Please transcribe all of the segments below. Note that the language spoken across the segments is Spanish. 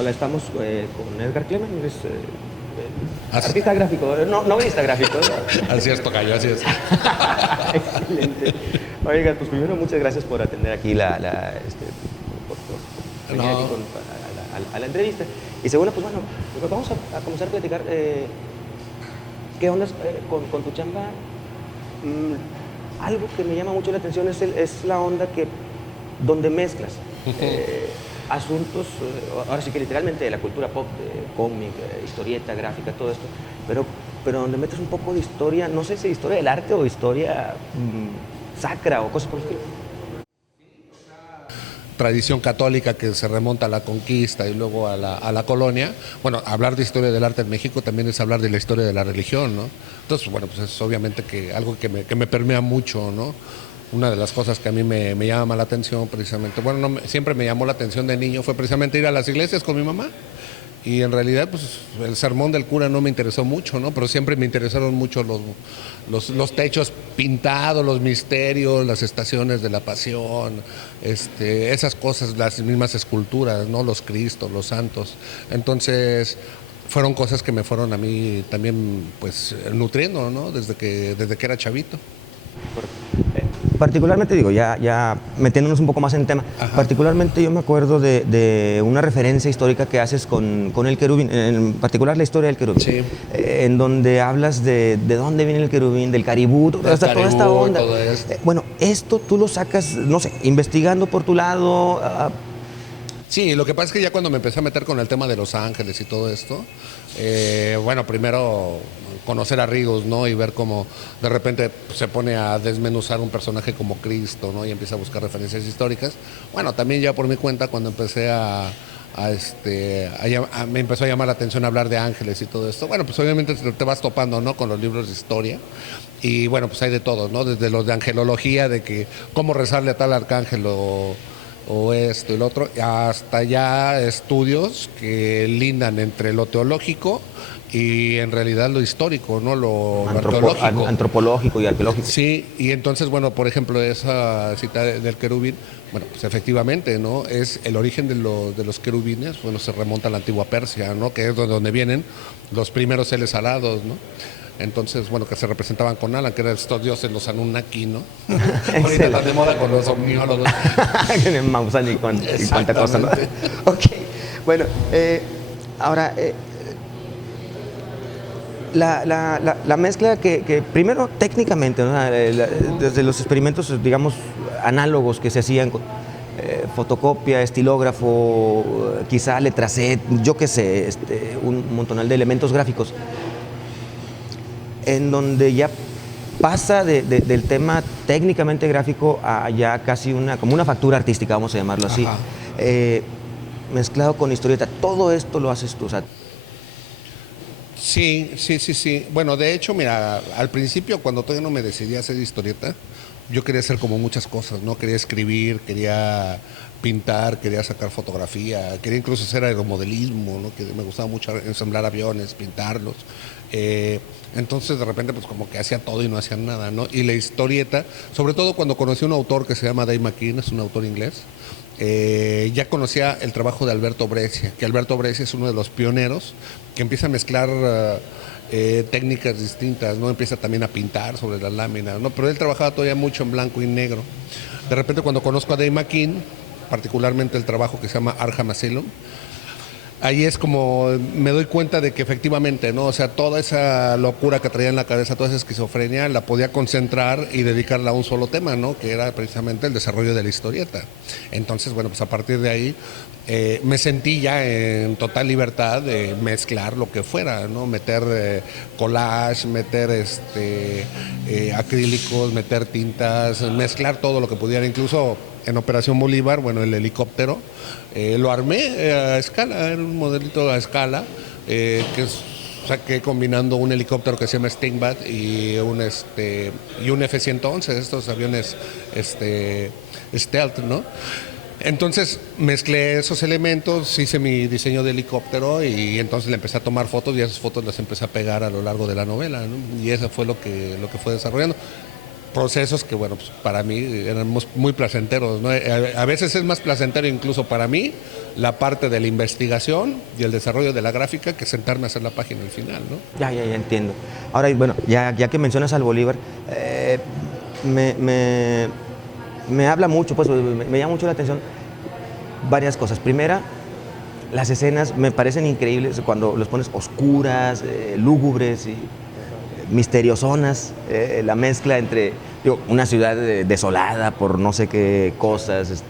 Hola, estamos con Edgar Clemen, es Así, artista gráfico, novelista gráfico. así es, tocayo, así es. Excelente. Oiga, pues primero muchas gracias por atender aquí por venir aquí No, a la entrevista. Y segundo, pues bueno, pues vamos a comenzar a platicar. ¿Qué onda con tu chamba? Algo que me llama mucho la atención es la onda donde mezclas asuntos, ahora sí que literalmente de la cultura pop, de cómic, historieta, gráfica, todo esto, pero donde metes un poco de historia, no sé si historia del arte o historia sacra o cosas por el estilo. tradición católica que se remonta a la conquista y luego a la colonia. Bueno, hablar de historia del arte en México también es hablar de la historia de la religión, ¿no? Entonces, bueno, pues es obviamente que algo que me permea mucho, ¿no? Una de las cosas que a mí me llama la atención precisamente, bueno, siempre me llamó la atención de niño, fue precisamente ir a las iglesias con mi mamá. Y en realidad, pues el sermón del cura no me interesó mucho, ¿no? Pero siempre me interesaron mucho los techos pintados, los misterios, las estaciones de la pasión, esas cosas, las mismas esculturas, ¿no? Los cristos, los santos. Entonces, fueron cosas que me fueron a mí también, pues, nutriendo, ¿no? Desde que era chavito. Particularmente, digo, ya metiéndonos un poco más en el tema, particularmente yo me acuerdo de una referencia histórica que haces con el querubín, en particular la historia del querubín, Sí. en donde hablas de dónde viene el querubín, del caribú, toda esta Caribú y onda. todo esto. Bueno, esto tú lo sacas, no sé, investigando por tu lado. Sí, lo que pasa es que ya cuando me empecé a meter con el tema de Los Ángeles y todo esto, bueno, primero conocer a Rigos, ¿no? Y ver cómo de repente se pone a desmenuzar un personaje como Cristo, ¿no? Y empieza a buscar referencias históricas. Bueno, también ya por mi cuenta cuando empecé me empezó a llamar la atención hablar de ángeles y todo esto. Bueno, pues obviamente te vas topando, ¿no? Con los libros de historia. Y bueno, pues hay de todo, ¿no? Desde los de angelología, de que cómo rezarle a tal arcángel o esto y lo otro, hasta ya estudios que lindan entre lo teológico y en realidad lo histórico, ¿no? Lo arqueológico. Antropológico y arqueológico. Sí, y entonces, bueno, por ejemplo, esa cita del querubín, bueno, pues efectivamente, ¿no? Es el origen de los querubines, bueno, se remonta a la antigua Persia, ¿no? Que es donde vienen los primeros seres alados, ¿no? Entonces, bueno, que se representaban con Alan, que eran estos dioses, los Anunnaki, ¿no? Ahorita están de moda con los omniólogos. Maussan y cuánta cosa, ¿no? Exactamente. Ok, bueno, ahora, la mezcla que primero técnicamente, ¿no? Desde los experimentos, digamos, análogos que se hacían con fotocopia, estilógrafo, quizá letraset, yo qué sé, un montonal de elementos gráficos, en donde ya pasa del tema técnicamente gráfico a ya casi como una factura artística, vamos a llamarlo así, Ajá. mezclado con historieta. Todo esto lo haces tú, o sea, Sí, sí, sí, sí. Bueno, de hecho, mira, al principio cuando todavía no me decidí a hacer historieta, yo quería hacer como muchas cosas, ¿no? Quería escribir, quería pintar, quería sacar fotografía, quería incluso hacer aeromodelismo, ¿no? Que me gustaba mucho ensamblar aviones, pintarlos. Entonces de repente pues como que hacía todo y no hacía nada, ¿no? Y la historieta, sobre todo cuando conocí a un autor que se llama Dave McKean, es un autor inglés, ya conocía el trabajo de Alberto Breccia, que Alberto Breccia es uno de los pioneros que empieza a mezclar técnicas distintas, ¿no? Empieza también a pintar sobre las láminas, ¿no? Pero él trabajaba todavía mucho en blanco y negro. De repente cuando conozco a Dave McKean, particularmente el trabajo que se llama Arkham Asylum, ahí es como me doy cuenta de que efectivamente, ¿no? O sea, toda esa locura que traía en la cabeza, toda esa esquizofrenia, la podía concentrar y dedicarla a un solo tema, ¿no? Que era precisamente el desarrollo de la historieta. Entonces, bueno, pues a partir de ahí me sentí ya en total libertad de mezclar lo que fuera, ¿no? Meter collage, meter acrílicos, meter tintas, mezclar todo lo que pudiera, incluso en Operación Bolívar, bueno, el helicóptero, lo armé a escala, era un modelito a escala, saqué combinando un helicóptero que se llama Stingbat y un F-111, estos aviones stealth, ¿no? Entonces mezclé esos elementos, hice mi diseño de helicóptero y entonces le empecé a tomar fotos y esas fotos las empecé a pegar a lo largo de la novela, ¿no? Y eso fue lo que fue desarrollando. procesos que, bueno, pues para mí eran muy placenteros, ¿no? A veces es más placentero incluso para mí la parte de la investigación y el desarrollo de la gráfica que sentarme a hacer la página al final, ¿no? Ya entiendo. Ahora, y bueno, ya que mencionas al Bolívar, me, me- me habla mucho, pues me llama mucho la atención varias cosas. Primera, las escenas me parecen increíbles cuando los pones oscuras, lúgubres y misteriosonas, la mezcla entre una ciudad desolada por no sé qué cosas,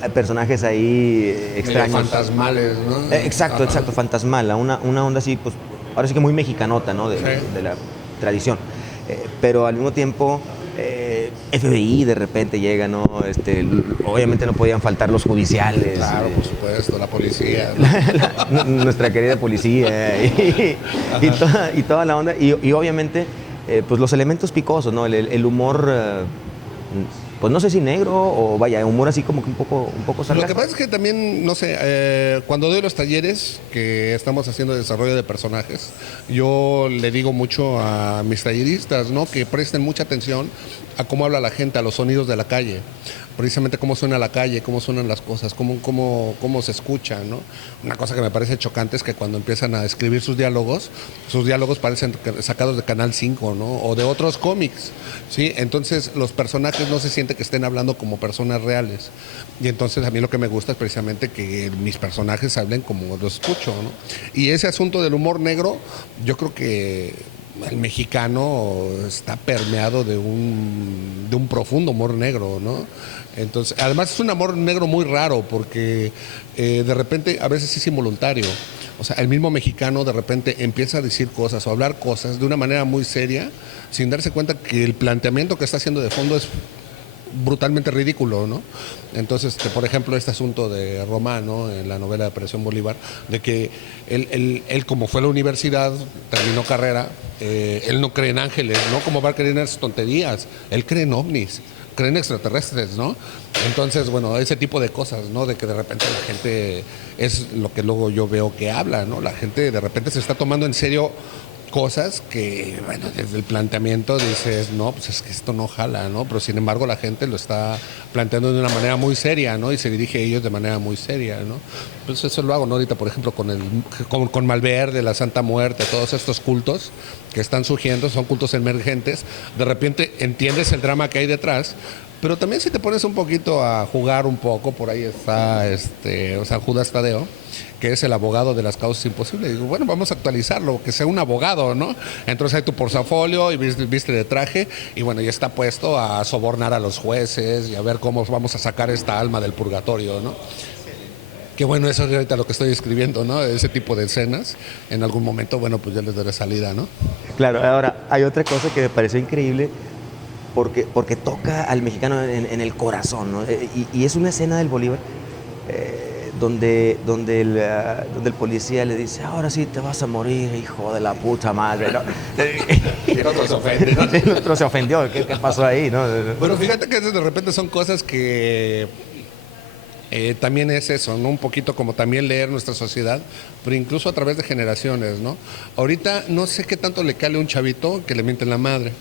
hay personajes ahí Medio extraños. fantasmales, ¿no? Exacto, Ajá. exacto, fantasmal, una onda así, pues ahora sí que muy mexicanota, ¿no? Sí. De la tradición. Pero al mismo tiempo, FBI de repente llega, ¿no? Obviamente no podían faltar los judiciales. Claro, por supuesto, la policía, ¿no? Nuestra querida policía y toda la onda. Y obviamente, pues los elementos picosos, ¿no? El humor, pues no sé si negro o vaya, humor así como que un poco Lo que sarcástico. pasa es que también, no sé, cuando doy los talleres que estamos haciendo de desarrollo de personajes, yo le digo mucho a mis talleristas, ¿no? Que presten mucha atención a cómo habla la gente, a los sonidos de la calle. Precisamente cómo suena la calle, cómo suenan las cosas, cómo se escuchan, ¿no? Una cosa que me parece chocante es que cuando empiezan a escribir sus diálogos parecen sacados de Canal 5, ¿no? O de otros cómics, ¿sí? Entonces los personajes no se siente que estén hablando como personas reales. Y entonces a mí lo que me gusta es precisamente que mis personajes hablen como los escucho, ¿no? Y ese asunto del humor negro, yo creo que el mexicano está permeado de un profundo humor negro, ¿no? Entonces, además es un amor negro muy raro porque de repente a veces es involuntario. O sea, el mismo mexicano de repente empieza a decir cosas o hablar cosas de una manera muy seria sin darse cuenta que el planteamiento que está haciendo de fondo es brutalmente ridículo, ¿no? Entonces, por ejemplo, este asunto de Román, ¿no? En la novela de Operación Bolívar, de que él como fue a la universidad, terminó carrera, él no cree en ángeles, ¿no? ¿Cómo va a creer en esas tonterías? Él cree en ovnis, cree en extraterrestres, ¿no? Entonces, bueno, ese tipo de cosas, ¿no? De que de repente la gente es lo que luego yo veo que habla, ¿no? La gente de repente se está tomando en serio cosas que, bueno, desde el planteamiento dices, no, pues es que esto no jala, ¿no? Pero sin embargo la gente lo está planteando de una manera muy seria, ¿no? Y se dirige a ellos de manera muy seria, ¿no? Pues eso lo hago, ¿no? Ahorita, por ejemplo, con Malverde, la Santa Muerte, todos estos cultos que están surgiendo, son cultos emergentes, de repente entiendes el drama que hay detrás, pero también si te pones un poquito a jugar un poco, por ahí está San Judas Tadeo, que es el abogado de las causas imposibles. Y digo, bueno, vamos a actualizarlo, que sea un abogado, ¿no? Entonces hay tu portafolio y viste de traje y bueno, ya está puesto a sobornar a los jueces y a ver cómo vamos a sacar esta alma del purgatorio, ¿no? Que bueno, eso es ahorita lo que estoy escribiendo, ¿no? Ese tipo de escenas. En algún momento, bueno, pues ya les daré salida, ¿no? Claro, ahora hay otra cosa que me pareció increíble porque toca al mexicano en el corazón, ¿no? Y es una escena del Bolívar donde el policía le dice, ahora sí te vas a morir, hijo de la puta madre, ¿no? Y el otro se ofende, ¿no? El otro se ofendió, ¿qué pasó ahí, no? Bueno, fíjate que de repente son cosas que también es eso, ¿no? Un poquito como también leer nuestra sociedad, pero incluso a través de generaciones, ¿no? Ahorita no sé qué tanto le cale a un chavito que le mienten la madre,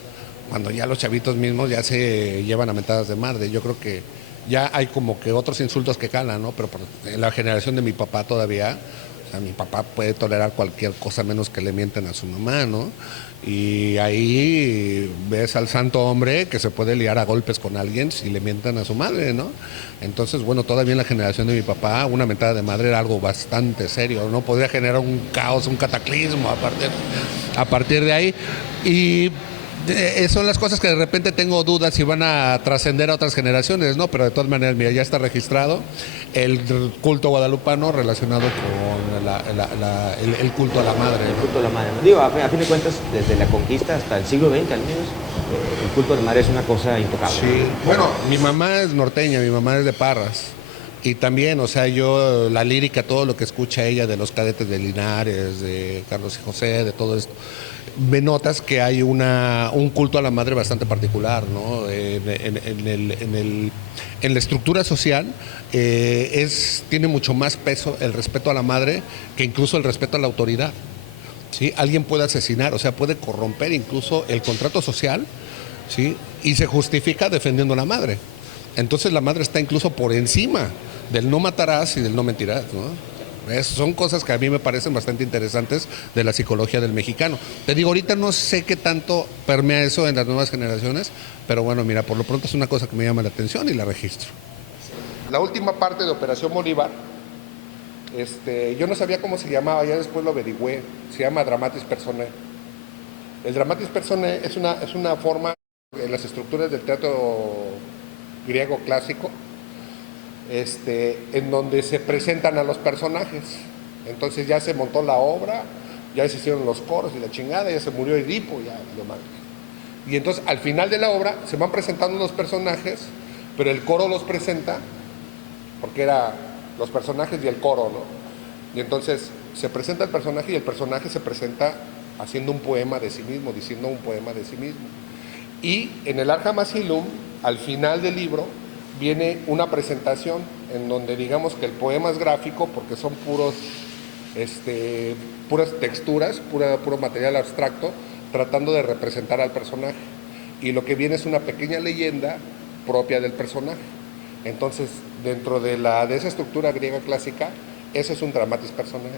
cuando ya los chavitos mismos ya se llevan a mentadas de madre. Yo creo que ya hay como que otros insultos que calan, ¿no? Pero en la generación de mi papá todavía, o sea, mi papá puede tolerar cualquier cosa menos que le mienten a su mamá, ¿no? Y ahí ves al santo hombre que se puede liar a golpes con alguien si le mientan a su madre, ¿no? Entonces, bueno, todavía en la generación de mi papá, una mentada de madre era algo bastante serio, ¿no? Podría generar un caos, un cataclismo a partir de ahí. Y son las cosas que de repente tengo dudas si van a trascender a otras generaciones, ¿no? Pero de todas maneras, mira, ya está registrado el culto guadalupano relacionado con el culto a la madre. El culto a la madre, ¿no? Digo, a fin de cuentas, desde la conquista hasta el siglo XX al menos, el culto a la madre es una cosa intocable. Sí, bueno, mi mamá es norteña, mi mamá es de Parras. Y también, o sea, yo, la lírica, todo lo que escucha ella de los cadetes de Linares, de Carlos y José, de todo esto, me notas que hay un culto a la madre bastante particular, ¿no? En la estructura social tiene mucho más peso el respeto a la madre que incluso el respeto a la autoridad. ¿Sí? Alguien puede asesinar, o sea, puede corromper incluso el contrato social ¿sí? Y se justifica defendiendo a la madre. Entonces la madre está incluso por encima del no matarás y del no mentirás, ¿no? Son cosas que a mí me parecen bastante interesantes de la psicología del mexicano. Te digo, ahorita no sé qué tanto permea eso en las nuevas generaciones, pero bueno, mira, por lo pronto es una cosa que me llama la atención y la registro. La última parte de Operación Bolívar, yo no sabía cómo se llamaba, ya después lo averigüé, se llama Dramatis Personae. El Dramatis Personae es una forma en las estructuras del teatro griego clásico, en donde se presentan a los personajes. Entonces ya se montó la obra, ya se hicieron los coros y la chingada, ya se murió Edipo, ya lo mal. Y entonces al final de la obra se van presentando los personajes, pero el coro los presenta, porque era los personajes y el coro, ¿no? Y entonces se presenta el personaje y el personaje se presenta haciendo un poema de sí mismo, diciendo un poema de sí mismo. Y en el Arjam Asylum, al final del libro, viene una presentación en donde digamos que el poema es gráfico porque son puras texturas, puro material abstracto, tratando de representar al personaje. Y lo que viene es una pequeña leyenda propia del personaje. Entonces, dentro de esa estructura griega clásica, eso es un dramatis personae.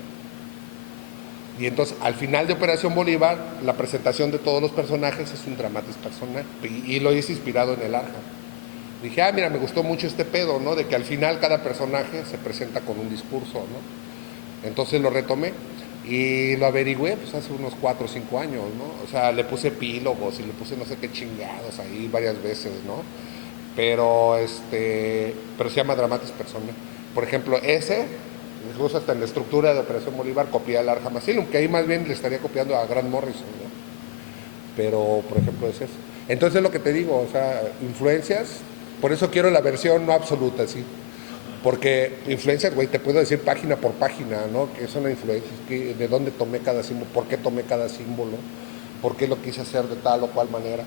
Y entonces, al final de Operación Bolívar, la presentación de todos los personajes es un dramatis personae. Y lo hice inspirado en el Arjam. Dije, mira, me gustó mucho este pedo, ¿no? De que al final cada personaje se presenta con un discurso, ¿no? Entonces lo retomé y lo averigüé pues hace unos 4 o 5 años, ¿no? O sea, le puse epílogos y le puse no sé qué chingados ahí varias veces, ¿no? Pero se llama Dramatis Personae. Por ejemplo, incluso hasta en la estructura de Operación Bolívar copié al Arjam Asylum, que ahí más bien le estaría copiando a Grant Morrison, ¿no? Pero, por ejemplo, es eso. Entonces es lo que te digo, o sea, influencias, por eso quiero la versión no absoluta, sí. Porque influencias, güey, te puedo decir página por página, ¿no? Que son influencias, de dónde tomé cada símbolo, por qué tomé cada símbolo, por qué lo quise hacer de tal o cual manera,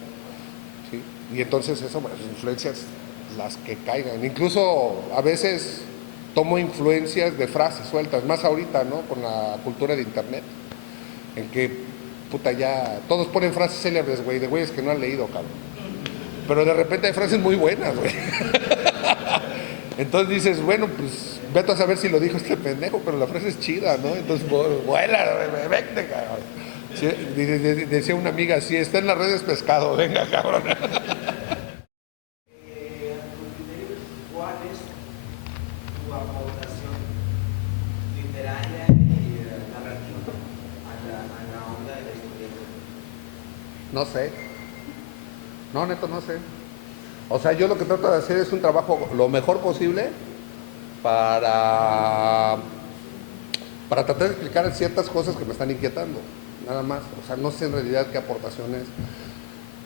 ¿sí? Y entonces eso, bueno, influencias las que caigan. Incluso a veces tomo influencias de frases sueltas, más ahorita, ¿no? Con la cultura de internet, en que, puta, ya todos ponen frases célebres, güey, de güeyes que no han leído, cabrón. Pero de repente hay frases muy buenas, güey. Entonces dices, bueno, pues vete a saber si lo dijo este pendejo, pero la frase es chida, ¿no? Entonces, vuela, vete, cabrón. Sí, decía una amiga, si está en las redes pescado, venga, cabrón. ¿Cuál es tu aportación literaria y narrativa a la onda de la historieta? No sé. No, neto, no sé. O sea, yo lo que trato de hacer es un trabajo lo mejor posible para tratar de explicar ciertas cosas que me están inquietando, nada más. O sea, no sé en realidad qué aportaciones.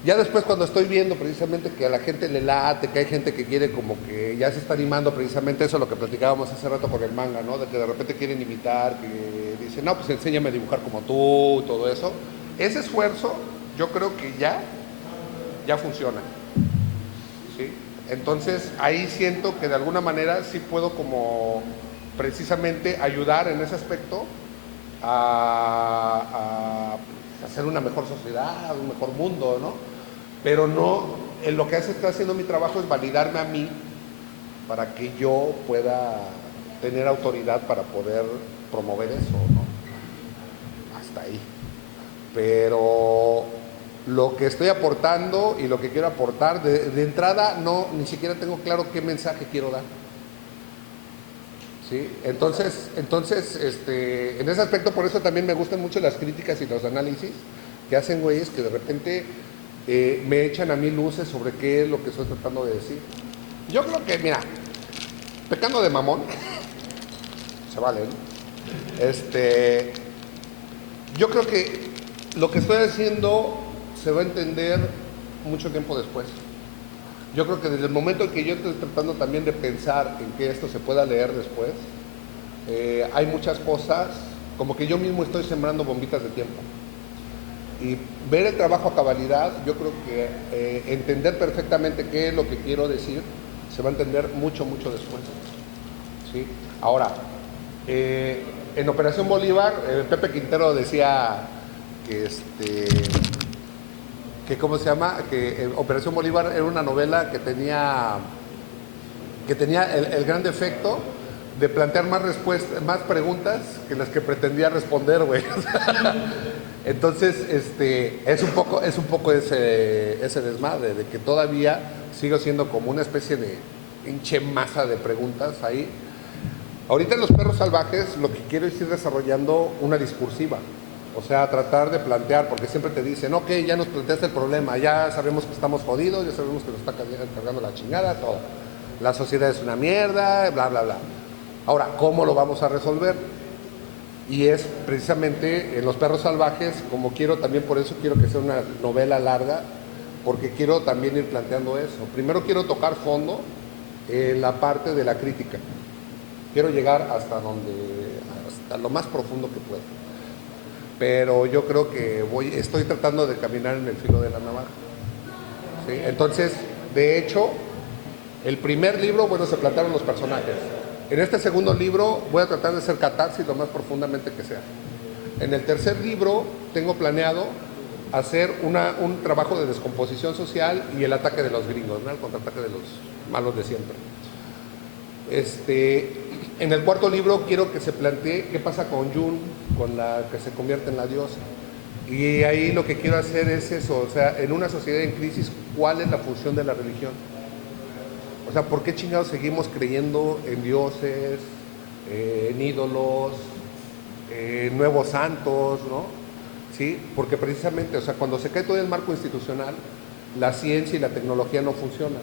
Ya después cuando estoy viendo precisamente que a la gente le late, que hay gente que quiere como que ya se está animando precisamente eso, lo que platicábamos hace rato con el manga, ¿no? De que de repente quieren imitar, que dicen, no, pues enséñame a dibujar como tú, todo eso. Ese esfuerzo yo creo que ya funciona. ¿Sí? Entonces ahí siento que de alguna manera sí puedo como precisamente ayudar en ese aspecto a hacer una mejor sociedad, un mejor mundo, ¿no? Pero no, en lo que está haciendo mi trabajo es validarme a mí para que yo pueda tener autoridad para poder promover eso, ¿no? Hasta ahí. Pero lo que estoy aportando y lo que quiero aportar, de entrada no, ni siquiera tengo claro qué mensaje quiero dar. ¿Sí? Entonces, en ese aspecto, por eso también me gustan mucho las críticas y los análisis que hacen güeyes que de repente me echan a mí luces sobre qué es lo que estoy tratando de decir. Yo creo que, mira, pecando de mamón, se vale, ¿no? Yo creo que lo que estoy haciendo se va a entender mucho tiempo después. Yo creo que desde el momento en que yo estoy tratando también de pensar en que esto se pueda leer después, hay muchas cosas, como que yo mismo estoy sembrando bombitas de tiempo. Y ver el trabajo a cabalidad, yo creo que entender perfectamente qué es lo que quiero decir, se va a entender mucho, mucho después. ¿Sí? Ahora, en Operación Bolívar, Pepe Quintero decía que que ¿cómo se llama? Que Operación Bolívar era una novela que tenía el gran defecto de plantear más preguntas que las que pretendía responder, güey. Entonces, es un poco ese desmadre de que todavía sigo siendo como una especie de hinche masa de preguntas ahí. Ahorita en Los Perros Salvajes lo que quiero es ir desarrollando una discursiva. O sea, tratar de plantear, porque siempre te dicen, ok, ya nos planteaste el problema, ya sabemos que estamos jodidos, ya sabemos que nos está cargando la chingada, todo. La sociedad es una mierda, bla, bla, bla. Ahora, ¿cómo lo vamos a resolver? Y es precisamente en Los Perros Salvajes, como quiero también, por eso quiero que sea una novela larga, porque quiero también ir planteando eso. Primero quiero tocar fondo en la parte de la crítica. Quiero llegar hasta lo más profundo que pueda. Pero yo creo que estoy tratando de caminar en el filo de la navaja. ¿Sí? Entonces, de hecho, el primer libro, bueno, se plantearon los personajes. En este segundo libro voy a tratar de hacer catarsis lo más profundamente que sea. En el tercer libro tengo planeado hacer un trabajo de descomposición social y el ataque de los gringos, ¿no? El contraataque de los malos de siempre. En el cuarto libro quiero que se plantee qué pasa con June, con la que se convierte en la diosa. Y ahí lo que quiero hacer es eso, o sea, en una sociedad en crisis, ¿cuál es la función de la religión? O sea, ¿por qué chingados seguimos creyendo en dioses, en ídolos, en nuevos santos, ¿no? ¿Sí? Porque precisamente, o sea, cuando se cae todo el marco institucional, la ciencia y la tecnología no funcionan.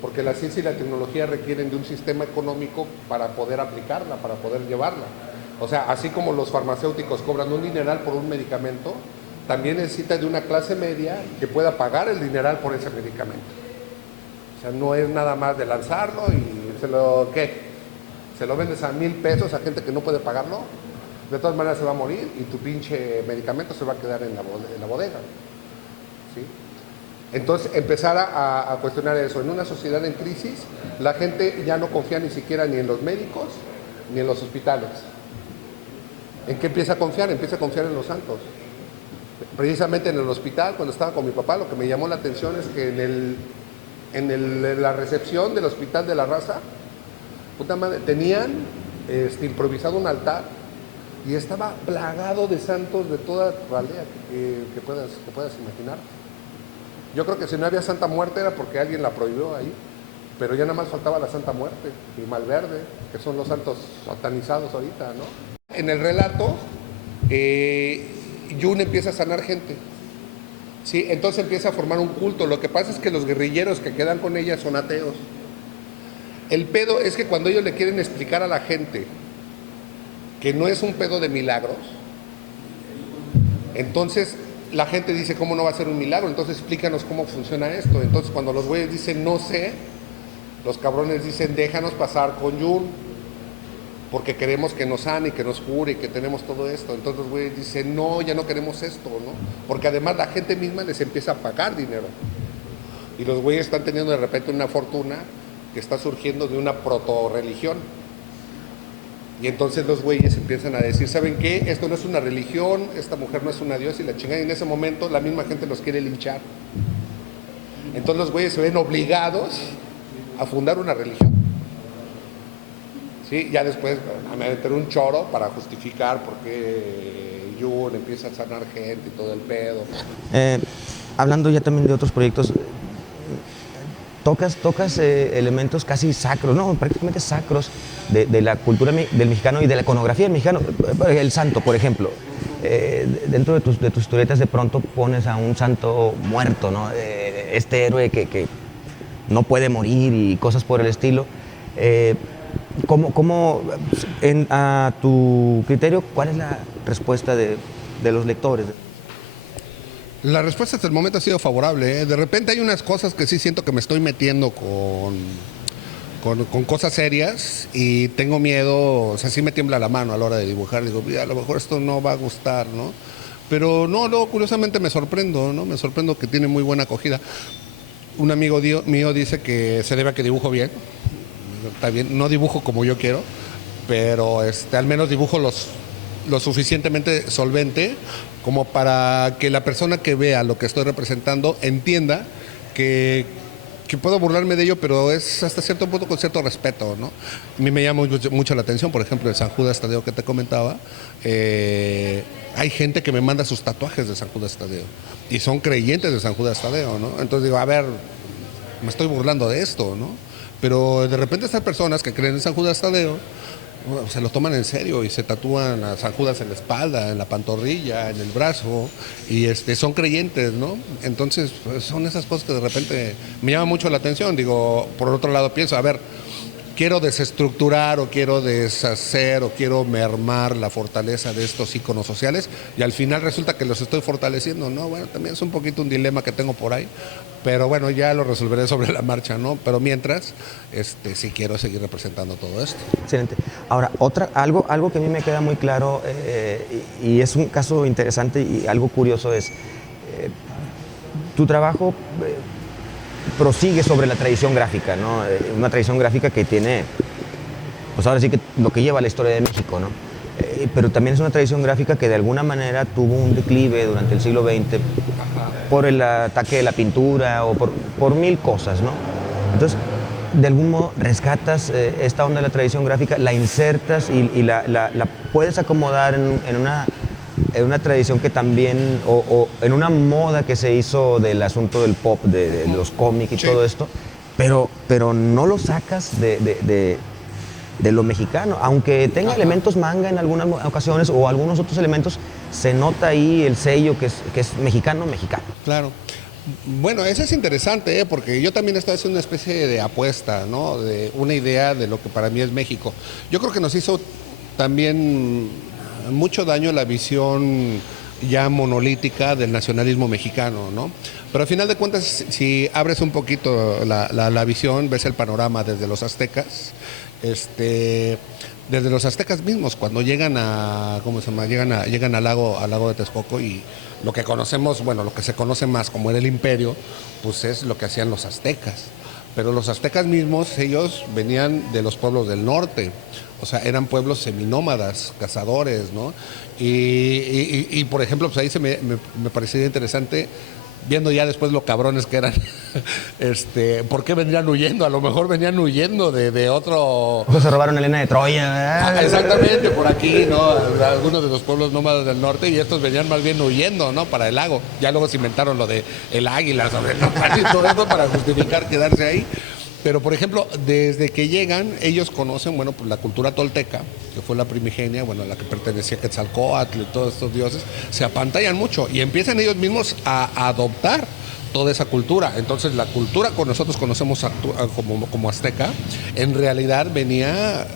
Porque la ciencia y la tecnología requieren de un sistema económico para poder aplicarla, para poder llevarla. O sea, así como los farmacéuticos cobran un dineral por un medicamento, también necesita de una clase media que pueda pagar el dineral por ese medicamento. O sea, no es nada más de lanzarlo y se lo vendes a 1,000 pesos a gente que no puede pagarlo. De todas maneras se va a morir y tu pinche medicamento se va a quedar en la bodega. ¿Sí? Entonces, empezar a cuestionar eso. En una sociedad en crisis, la gente ya no confía ni siquiera ni en los médicos ni en los hospitales. ¿En qué empieza a confiar? Empieza a confiar en los santos. Precisamente en el hospital, cuando estaba con mi papá, lo que me llamó la atención es que en la recepción del Hospital de la Raza, puta madre, tenían improvisado un altar y estaba plagado de santos de toda la aldea que puedas imaginar. Yo creo que si no había Santa Muerte era porque alguien la prohibió ahí, pero ya nada más faltaba la Santa Muerte y Malverde, que son los santos satanizados ahorita, ¿no? En el relato, June empieza a sanar gente, ¿sí? Entonces empieza a formar un culto. Lo que pasa es que los guerrilleros que quedan con ella son ateos. El pedo es que cuando ellos le quieren explicar a la gente que no es un pedo de milagros, entonces la gente dice, ¿cómo no va a ser un milagro? Entonces explícanos cómo funciona esto. Entonces cuando los güeyes dicen, no sé, los cabrones dicen, déjanos pasar con June, porque queremos que nos sane y que nos cure y que tenemos todo esto. Entonces los güeyes dicen, no, ya no queremos esto, ¿no? Porque además la gente misma les empieza a pagar dinero. Y los güeyes están teniendo de repente una fortuna que está surgiendo de una proto-religión. Y entonces los güeyes empiezan a decir, ¿saben qué? Esto no es una religión, esta mujer no es una diosa y la chingada. Y en ese momento la misma gente los quiere linchar. Entonces los güeyes se ven obligados a fundar una religión. ¿Sí? Ya después a meter un choro para justificar por qué June empieza a sanar gente y todo el pedo. Hablando ya también de otros proyectos, tocas elementos casi sacros, no, prácticamente sacros de la cultura del mexicano y de la iconografía del mexicano. El santo, por ejemplo. Dentro de tus historietas de pronto pones a un santo muerto, ¿no? Este héroe que no puede morir y cosas por el estilo. A tu criterio, cuál es la respuesta de los lectores? La respuesta hasta el momento ha sido favorable, ¿eh? De repente hay unas cosas que sí siento que me estoy metiendo con cosas serias y tengo miedo, o sea, sí me tiembla la mano a la hora de dibujar. Digo, a lo mejor esto no va a gustar, ¿no? Pero no, curiosamente me sorprendo, ¿no? Me sorprendo que tiene muy buena acogida. Un amigo mío dice que se debe a que dibujo bien. Está bien, no dibujo como yo quiero, pero al menos dibujo lo suficientemente solvente como para que la persona que vea lo que estoy representando entienda que puedo burlarme de ello, pero es hasta cierto punto con cierto respeto, ¿no? A mí me llama mucho la atención, por ejemplo, el San Judas Tadeo que te comentaba. Hay gente que me manda sus tatuajes de San Judas Tadeo y son creyentes de San Judas Tadeo, ¿no? Entonces digo, a ver, me estoy burlando de esto, ¿no? Pero de repente estas personas que creen en San Judas Tadeo se lo toman en serio y se tatúan a San Judas en la espalda, en la pantorrilla, en el brazo, y son creyentes, ¿no? Entonces, pues, son esas cosas que de repente me llaman mucho la atención. Digo, por otro lado pienso, a ver, quiero desestructurar o quiero deshacer o quiero mermar la fortaleza de estos íconos sociales y al final resulta que los estoy fortaleciendo, ¿no? Bueno, también es un poquito un dilema que tengo por ahí, pero bueno, ya lo resolveré sobre la marcha, ¿no? Pero mientras, sí quiero seguir representando todo esto. Excelente. Ahora, algo que a mí me queda muy claro y es un caso interesante y algo curioso es tu trabajo prosigue sobre la tradición gráfica, ¿no? Una tradición gráfica que tiene, pues ahora sí que lo que lleva la historia de México, ¿no? Pero también es una tradición gráfica que de alguna manera tuvo un declive durante el siglo XX por el ataque de la pintura o por mil cosas, ¿no? Entonces, de algún modo rescatas esta onda de la tradición gráfica, la insertas y la puedes acomodar en una tradición que también, o en una moda que se hizo del asunto del pop, de los cómics y todo esto, pero no lo sacas de lo mexicano, aunque tenga elementos manga en algunas ocasiones o algunos otros elementos, se nota ahí el sello que es mexicano. Claro. Bueno, eso es interesante, porque yo también estoy haciendo una especie de apuesta, ¿no? De una idea de lo que para mí es México. Yo creo que nos hizo también mucho daño la visión ya monolítica del nacionalismo mexicano, ¿no? Pero al final de cuentas, si abres un poquito la visión, ves el panorama desde los aztecas, desde los aztecas mismos, cuando llegan a, ¿cómo se llama? Llegan al lago de Texcoco y lo que conocemos, bueno, lo que se conoce más como era el imperio, pues es lo que hacían los aztecas. Pero los aztecas mismos, ellos venían de los pueblos del norte, o sea, eran pueblos seminómadas, cazadores, ¿no? Y por ejemplo, pues ahí me parecería interesante, viendo ya después lo cabrones que eran, ¿por qué vendrían huyendo? A lo mejor venían huyendo de otro... O sea, se robaron Helena de Troya. Exactamente, por aquí, ¿no? Algunos de los pueblos nómadas del norte, y estos venían más bien huyendo, ¿no? Para el lago. Ya luego se inventaron lo de el águila sobre el nopal y todo esto para justificar quedarse ahí. Pero, por ejemplo, desde que llegan, ellos conocen, bueno, pues la cultura tolteca, que fue la primigenia, bueno, a la que pertenecía Quetzalcóatl y todos estos dioses, se apantallan mucho y empiezan ellos mismos a adoptar toda esa cultura. Entonces, la cultura que nosotros conocemos como azteca, en realidad venía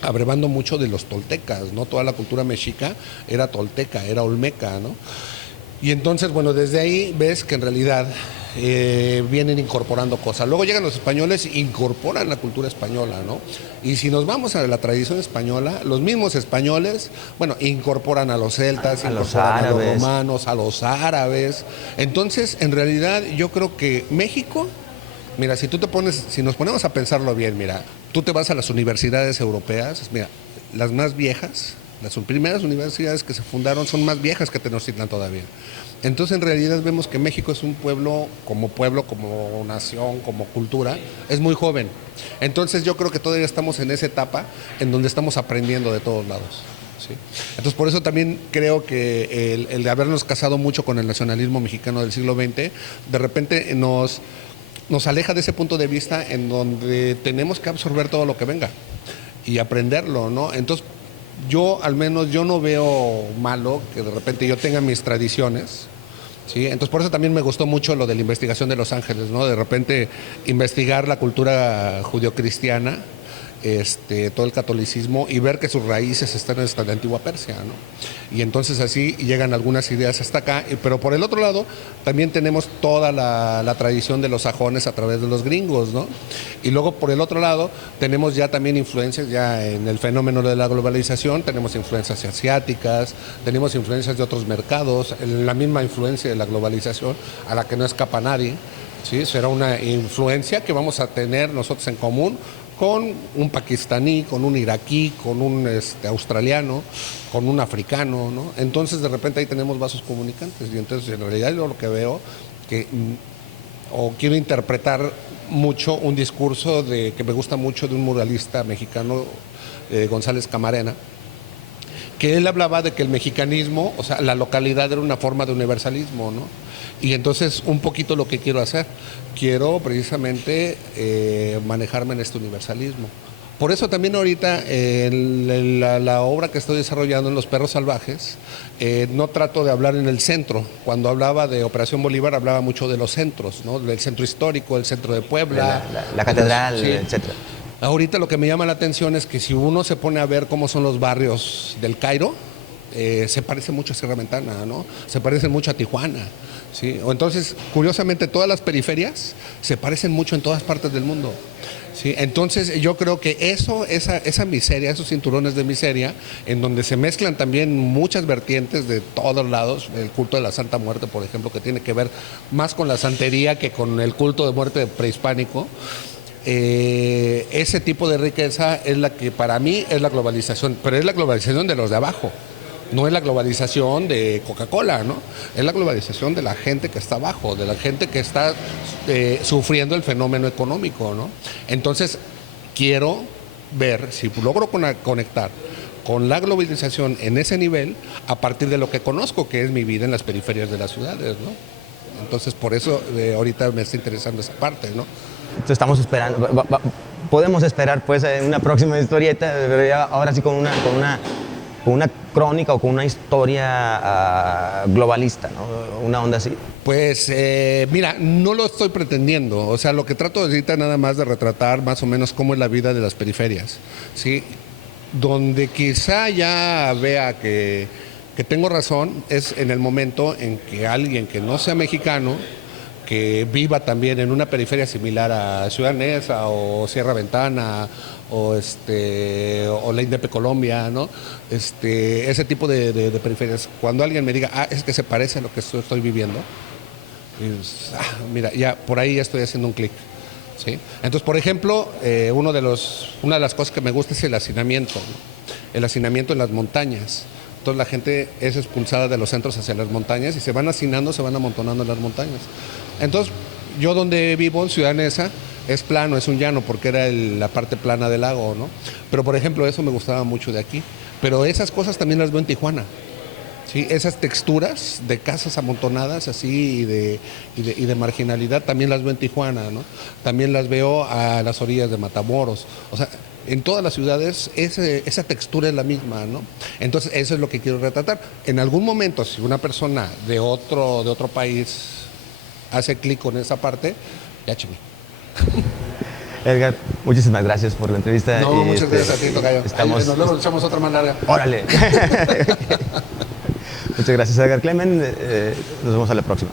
abrevando mucho de los toltecas, ¿no? Toda la cultura mexica era tolteca, era olmeca, ¿no? Y entonces, bueno, desde ahí ves que en realidad vienen incorporando cosas. Luego llegan los españoles e incorporan la cultura española, ¿no? Y si nos vamos a la tradición española, los mismos españoles, bueno, incorporan a los celtas, a los incorporan a los árabes, romanos, a los árabes. Entonces, en realidad, yo creo que México, mira, si nos ponemos a pensarlo bien, mira, tú te vas a las universidades europeas, mira, las más viejas, las primeras universidades que se fundaron son más viejas que Tenochtitlan todavía. Entonces, en realidad vemos que México es un pueblo, como nación, como cultura, es muy joven. Entonces, yo creo que todavía estamos en esa etapa en donde estamos aprendiendo de todos lados, ¿sí? Entonces, por eso también creo que el de habernos casado mucho con el nacionalismo mexicano del siglo XX, de repente nos aleja de ese punto de vista en donde tenemos que absorber todo lo que venga y aprenderlo, ¿no? Entonces, al menos yo no veo malo que de repente yo tenga mis tradiciones, ¿sí? Entonces por eso también me gustó mucho lo de la investigación de Los Ángeles, ¿no? De repente investigar la cultura judio-cristiana, todo el catolicismo y ver que sus raíces están en la antigua Persia, ¿no? Y entonces así llegan algunas ideas hasta acá, pero por el otro lado también tenemos toda la tradición de los sajones a través de los gringos, ¿no? Y luego por el otro lado tenemos ya también influencias, ya en el fenómeno de la globalización, tenemos influencias asiáticas, tenemos influencias de otros mercados, la misma influencia de la globalización a la que no escapa nadie, ¿sí? Será una influencia que vamos a tener nosotros en común con un pakistaní, con un iraquí, con un australiano, con un africano, ¿no? Entonces de repente ahí tenemos vasos comunicantes y entonces en realidad yo lo que veo que o quiero interpretar mucho un discurso que me gusta mucho de un muralista mexicano, González Camarena, que él hablaba de que el mexicanismo, o sea, la localidad era una forma de universalismo, ¿no? Y entonces un poquito lo que quiero hacer, quiero precisamente manejarme en este universalismo. Por eso también ahorita la obra que estoy desarrollando en Los Perros Salvajes, no trato de hablar en el centro. Cuando hablaba de Operación Bolívar hablaba mucho de los centros, ¿no? Del centro histórico, el centro de Puebla. La catedral, sí, etcétera. Ahorita lo que me llama la atención es que si uno se pone a ver cómo son los barrios del Cairo, se parece mucho a Sierra Ventana, ¿no? Se parecen mucho a Tijuana, ¿sí? O entonces, curiosamente, todas las periferias se parecen mucho en todas partes del mundo, ¿sí? Entonces, yo creo que esa miseria, esos cinturones de miseria, en donde se mezclan también muchas vertientes de todos lados, el culto de la Santa Muerte, por ejemplo, que tiene que ver más con la santería que con el culto de muerte prehispánico. Ese tipo de riqueza es la que para mí es la globalización, pero es la globalización de los de abajo, no es la globalización de Coca-Cola, ¿no? Es la globalización de la gente que está abajo, de la gente que está sufriendo el fenómeno económico, ¿no? Entonces, quiero ver si logro conectar con la globalización en ese nivel a partir de lo que conozco, que es mi vida en las periferias de las ciudades, ¿no? Entonces, por eso ahorita me está interesando esa parte, ¿no? Entonces estamos esperando, podemos esperar pues una próxima historieta, pero ya ahora sí con una crónica o con una historia globalista, ¿no? Una onda así. Pues mira, no lo estoy pretendiendo, o sea, lo que trato ahorita nada más de retratar más o menos cómo es la vida de las periferias, ¿sí? Donde quizá ya vea que tengo razón es en el momento en que alguien que no sea mexicano, que viva también en una periferia similar a Ciudad Neza o Sierra Ventana o la INDEP Colombia, ¿no? Ese tipo de periferias. Cuando alguien me diga, es que se parece a lo que estoy viviendo, mira, ya por ahí ya estoy haciendo un clic, ¿sí? Entonces, por ejemplo, una de las cosas que me gusta es el hacinamiento, ¿no? El hacinamiento en las montañas. Entonces la gente es expulsada de los centros hacia las montañas y se van hacinando, se van amontonando en las montañas. Entonces, yo donde vivo, en Ciudad Neza, es plano, es un llano, porque era la parte plana del lago, ¿no? Pero, por ejemplo, eso me gustaba mucho de aquí. Pero esas cosas también las veo en Tijuana, ¿sí? Esas texturas de casas amontonadas así y de marginalidad también las veo en Tijuana, ¿no? También las veo a las orillas de Matamoros. O sea, en todas las ciudades esa textura es la misma, ¿no? Entonces, eso es lo que quiero retratar. En algún momento, si una persona de otro país hace clic con esa parte, ya chime. Edgar, muchísimas gracias por la entrevista. No, muchas gracias a ti, tocayo. Nos echamos otra más larga. Órale. Muchas gracias, Edgar Clemen. Nos vemos a la próxima.